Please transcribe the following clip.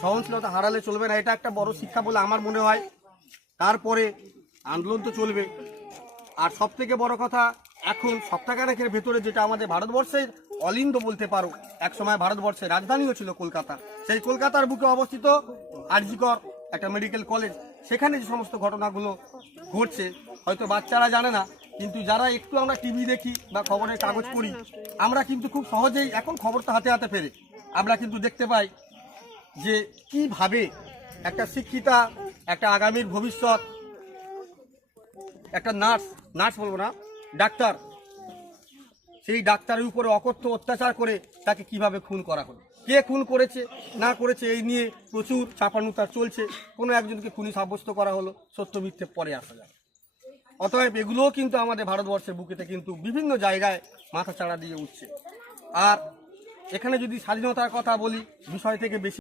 সহনশীলতা হারালে চলবে না, এটা একটা বড় শিক্ষা বলে আমার মনে হয়। তারপরে আন্দোলন তো চলবে। আর সব থেকে বড় কথা, এখন সপ্তাহখানেকের ভেতরে যেটা আমাদের ভারতবর্ষের অলিন্দ বলতে পারো, এক সময় ভারতবর্ষের রাজধানীও ছিল কলকাতা, সেই কলকাতার বুকে অবস্থিত আরজিকর একটা মেডিকেল কলেজ, সেখানে যে সমস্ত ঘটনাগুলো ঘটছে হয়তো বাচ্চারা জানে না, কিন্তু যারা একটু আমরা টিভি দেখি বা খবরের কাগজ পড়ি, আমরা কিন্তু খুব সহজেই এখন খবরটা হাতে হাতে ফেরে আমরা কিন্তু দেখতে পাই যে কিভাবে একটা শিক্ষিতা, একটা আগামীর ভবিষ্যৎ, একটা নার্স বলবো না, ডাক্তার, সেই ডাক্তারের উপরে অকথ্য অত্যাচার করে তাকে কিভাবে খুন করা হলো, কে খুন করেছে না করেছে এই নিয়ে প্রচুর চাপানুতার চলছে। কোনো একজনকে খুনি সাব্যস্ত করা হলো, সত্য মিথ্যে পরে আসা যায়। অতএব এগুলোও কিন্তু আমাদের ভারতবর্ষের বুকেতে কিন্তু বিভিন্ন জায়গায় মাথা চাড়া দিয়ে উঠছে। আর এখানে যদি স্বাধীনতার কথা বলি, বিষয় থেকে বেশি